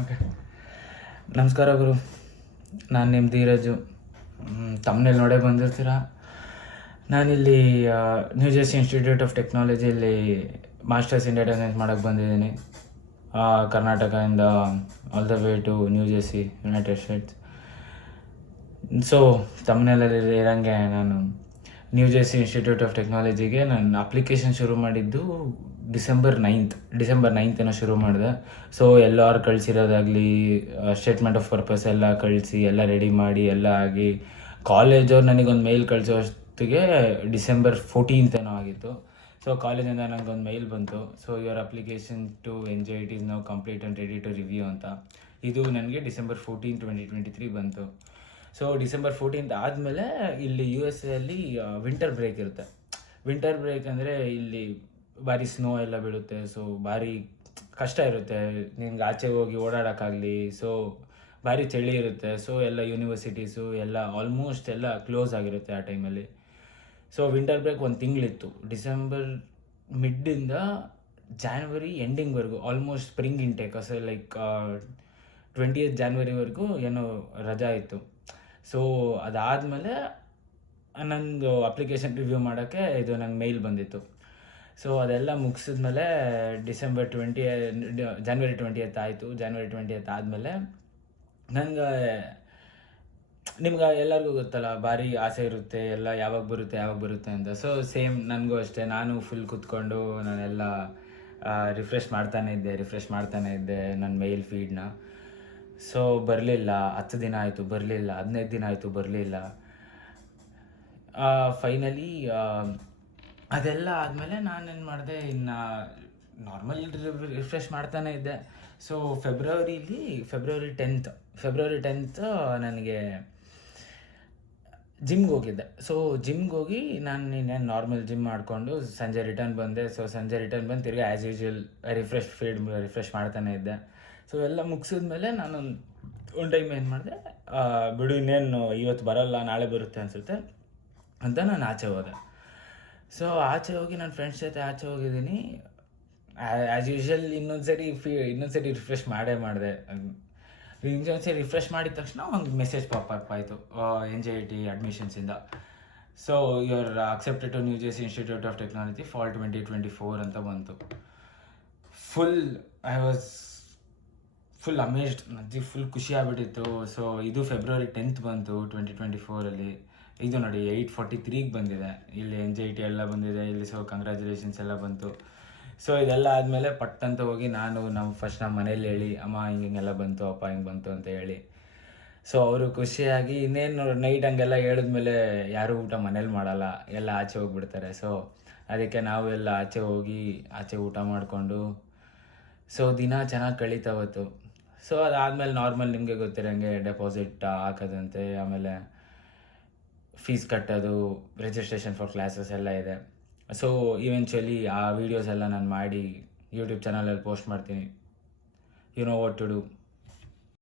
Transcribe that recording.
Okay. ನಮಸ್ಕಾರ ಗುರು, ನಾನು ನಿಮ್ಮ ಧೀರಜು. ತಮ್ಮನೇಲಿ ನೋಡೇ ಬಂದಿರ್ತೀರ. ನಾನಿಲ್ಲಿ ನ್ಯೂ ಜೆರ್ಸಿ ಇನ್ಸ್ಟಿಟ್ಯೂಟ್ ಆಫ್ ಟೆಕ್ನಾಲಜಿಯಲ್ಲಿ ಮಾಸ್ಟರ್ಸ್ ಇನ್ ಡೇಟಾ ಸೈನ್ಸ್ ಮಾಡೋಕ್ಕೆ ಬಂದಿದ್ದೀನಿ. ಕರ್ನಾಟಕದಿಂದ all the way to New Jersey, United States. So ತಮ್ಮನೇಲಲ್ಲಿ ಇರೋಂಗೆ ನಾನು ನ್ಯೂ ಜೆರ್ಸಿ ಇನ್ಸ್ಟಿಟ್ಯೂಟ್ ಆಫ್ ಟೆಕ್ನಾಲಜಿಗೆ ನಾನು ಅಪ್ಲಿಕೇಶನ್ ಶುರು ಮಾಡಿದ್ದು ಡಿಸೆಂಬರ್ 9th ಏನೋ ಶುರು ಮಾಡಿದೆ. ಸೊ ಎಲ್ಲರೂ ಕಳಿಸಿರೋದಾಗಲಿ, ಸ್ಟೇಟ್ಮೆಂಟ್ ಆಫ್ ಪರ್ಪಸ್ ಎಲ್ಲ ಕಳಿಸಿ ಎಲ್ಲ ರೆಡಿ ಮಾಡಿ ಎಲ್ಲ ಆಗಿ, ಕಾಲೇಜವ್ರು ನನಗೊಂದು ಮೇಲ್ ಕಳಿಸೋ ಅಷ್ಟಿಗೆ ಡಿಸೆಂಬರ್ 14th ಏನೋ ಆಗಿತ್ತು. ಸೊ ಕಾಲೇಜಿಂದ ನನಗೊಂದು ಮೇಲ್ ಬಂತು, so your application to NJIT is now complete and ready to review ಅಂತ. ಇದು ನನಗೆ ಡಿಸೆಂಬರ್ 14, 2023 ಬಂತು. ಸೊ ಡಿಸೆಂಬರ್ 14th ಆದಮೇಲೆ ಇಲ್ಲಿ USA ಅಲ್ಲಿ ವಿಂಟರ್ ಬ್ರೇಕ್ ಇರುತ್ತೆ. ವಿಂಟರ್ ಬ್ರೇಕ್ ಅಂದರೆ ಇಲ್ಲಿ ಭಾರಿ ಸ್ನೋ ಎಲ್ಲ ಬೀಳುತ್ತೆ. ಸೊ ಭಾರಿ ಕಷ್ಟ ಇರುತ್ತೆ ನಿಮ್ಗೆ ಆಚೆ ಹೋಗಿ ಓಡಾಡೋಕ್ಕಾಗಲಿ. ಸೊ ಭಾರಿ ಚಳಿ ಇರುತ್ತೆ. ಸೊ ಎಲ್ಲ ಯೂನಿವರ್ಸಿಟೀಸು ಎಲ್ಲ ಆಲ್ಮೋಸ್ಟ್ ಎಲ್ಲ ಕ್ಲೋಸ್ ಆಗಿರುತ್ತೆ ಆ ಟೈಮಲ್ಲಿ. ಸೊ ವಿಂಟರ್ ಬ್ರೇಕ್ ಒಂದು ತಿಂಗಳಿತ್ತು, ಡಿಸೆಂಬರ್ ಮಿಡ್ಡಿಂದ ಜಾನ್ವರಿ ಎಂಡಿಂಗ್ವರೆಗೂ, almost spring intake. So like 20th ಜಾನ್ವರಿವರೆಗೂ ಏನೋ ರಜಾ ಇತ್ತು. ಸೊ ಅದಾದಮೇಲೆ ನಂದು ಅಪ್ಲಿಕೇಶನ್ ರಿವ್ಯೂ ಮಾಡೋಕ್ಕೆ ಇದು ನಂಗೆ ಮೇಲ್ ಬಂದಿತ್ತು. ಸೊ ಅದೆಲ್ಲ ಮುಗಿಸಿದ್ಮೇಲೆ ಜಾನ್ವರಿ 20th ಆಯಿತು. ಜಾನ್ವರಿ 20th ಆದಮೇಲೆ ನನಗೆ, ನಿಮ್ಗೆ ಎಲ್ಲರಿಗೂ ಗೊತ್ತಲ್ಲ, ಭಾರಿ ಆಸೆ ಇರುತ್ತೆ ಎಲ್ಲ ಯಾವಾಗ ಬರುತ್ತೆ ಅಂತ. ಸೊ ಸೇಮ್ ನನಗೂ ಅಷ್ಟೇ. ನಾನು ಫುಲ್ ಕೂತ್ಕೊಂಡು ನಾನೆಲ್ಲ ರಿಫ್ರೆಶ್ ಮಾಡ್ತಾನೆ ಇದ್ದೆ ನನ್ನ ಮೇಲ್ ಫೀಡ್ನ. ಸೊ ಬರಲಿಲ್ಲ. 10 ದಿನ ಆಯಿತು ಬರಲಿಲ್ಲ, 15 ದಿನ ಆಯಿತು ಬರಲಿಲ್ಲ. ಫೈನಲಿ ಅದೆಲ್ಲ ಆದಮೇಲೆ ನಾನೇನು ಮಾಡಿದೆ, ಇನ್ನು ನಾರ್ಮಲ್ ರಿಫ್ರೆಶ್ ಮಾಡ್ತಾನೆ ಇದ್ದೆ. ಸೊ ಫೆಬ್ರವರಿ 10th ನನಗೆ ಜಿಮ್ಗೆ ಹೋಗಿದ್ದೆ. ಸೊ ಜಿಮ್ಗೆ ಹೋಗಿ ನಾನು ಇನ್ನೇನು ನಾರ್ಮಲ್ ಜಿಮ್ ಮಾಡಿಕೊಂಡು ಸಂಜೆ ರಿಟರ್ನ್ ಬಂದೆ. ಸೊ ಸಂಜೆ ರಿಟರ್ನ್ ಬಂದು ತಿರ್ಗಿ ಆ್ಯಸ್ ಯೂಶ್ವಲ್ ರಿಫ್ರೆಶ್ ಮಾಡ್ತಾನೆ ಇದ್ದೆ. ಸೊ ಎಲ್ಲ ಮುಗಿಸಿದ್ಮೇಲೆ ನಾನು ಒಂದು ಟೈಮ್ ಏನು ಮಾಡಿದೆ, ಬಿಡು ಇನ್ನೇನು ಇವತ್ತು ಬರೋಲ್ಲ ನಾಳೆ ಬರುತ್ತೆ ಅನಿಸುತ್ತೆ ಅಂತ ನಾನು ಆಚೆ ಹೋದೆ. ಸೊ ಆಚೆ ಹೋಗಿ ನನ್ನ ಫ್ರೆಂಡ್ಸ್ ಜೊತೆ ಆಚೆ ಹೋಗಿದ್ದೀನಿ. ಆ್ಯಸ್ ಯೂಶ್ವಲ್ ಇನ್ನೊಂದ್ಸರಿ ರಿಫ್ರೆಶ್ ಮಾಡಿದೆ. ಇನ್ನೊಂದ್ಸರಿ ರಿಫ್ರೆಶ್ ಮಾಡಿದ ತಕ್ಷಣ ಒಂದು ಮೆಸೇಜ್ ಪಾಪಪ್ ಆಯಿತು NJIT ಅಡ್ಮಿಷನ್ಸಿಂದ. So you're accepted to New Jersey Institute of Technology fall 2024 ಅಂತ ಬಂತು. I was full amazed. ನನಗೆ ಫುಲ್ ಖುಷಿ ಆಗಿಬಿಟ್ಟಿತ್ತು. ಸೊ ಇದು ಫೆಬ್ರವರಿ 10th ಬಂತು 2024. ಇದು ನೋಡಿ 8:43 ಬಂದಿದೆ ಇಲ್ಲಿ NJIT ಎಲ್ಲ ಬಂದಿದೆ ಇಲ್ಲಿ. ಸೊ ಕಂಗ್ರ್ಯಾಚುಲೇಷನ್ಸ್ ಎಲ್ಲ ಬಂತು. ಸೊ ಇದೆಲ್ಲ ಆದಮೇಲೆ ಪಟ್ಟಂತ ಹೋಗಿ ನಾನು ನಮ್ಮ ಮನೇಲಿ ಹೇಳಿ, ಅಮ್ಮ ಹಿಂಗೆಲ್ಲ ಬಂತು, ಅಪ್ಪ ಹಿಂಗೆ ಬಂತು ಅಂತ ಹೇಳಿ. ಸೊ ಅವರು ಖುಷಿಯಾಗಿ, ಇನ್ನೇನು ನೈಟ್ ಹಂಗೆಲ್ಲ ಹೇಳಿದ್ಮೇಲೆ ಯಾರೂ ಊಟ ಮನೇಲಿ ಮಾಡಲ್ಲ, ಎಲ್ಲ ಆಚೆ ಹೋಗ್ಬಿಡ್ತಾರೆ. ಸೊ ಅದಕ್ಕೆ ನಾವೆಲ್ಲ ಆಚೆ ಊಟ ಮಾಡಿಕೊಂಡು ಸೊ ದಿನ ಚೆನ್ನಾಗಿ ಕಳೀತಾವತ್ತು. ಸೊ ಅದಾದಮೇಲೆ ನಾರ್ಮಲ್ ನಿಮಗೆ ಗೊತ್ತಿರೋಂಗೆ ಡೆಪಾಸಿಟ್ ಹಾಕೋದಂತೆ, ಆಮೇಲೆ ಫೀಸ್ ಕಟ್ಟೋದು, ರಿಜಿಸ್ಟ್ರೇಷನ್ ಫಾರ್ ಕ್ಲಾಸಸ್ ಎಲ್ಲ ಇದೆ. ಸೊ ಇವೆಂಚುಲಿ ಆ ವೀಡಿಯೋಸ್ ಎಲ್ಲ ನಾನು ಮಾಡಿ ಯೂಟ್ಯೂಬ್ ಚಾನಲಲ್ಲಿ ಪೋಸ್ಟ್ ಮಾಡ್ತೀನಿ. You know what to do.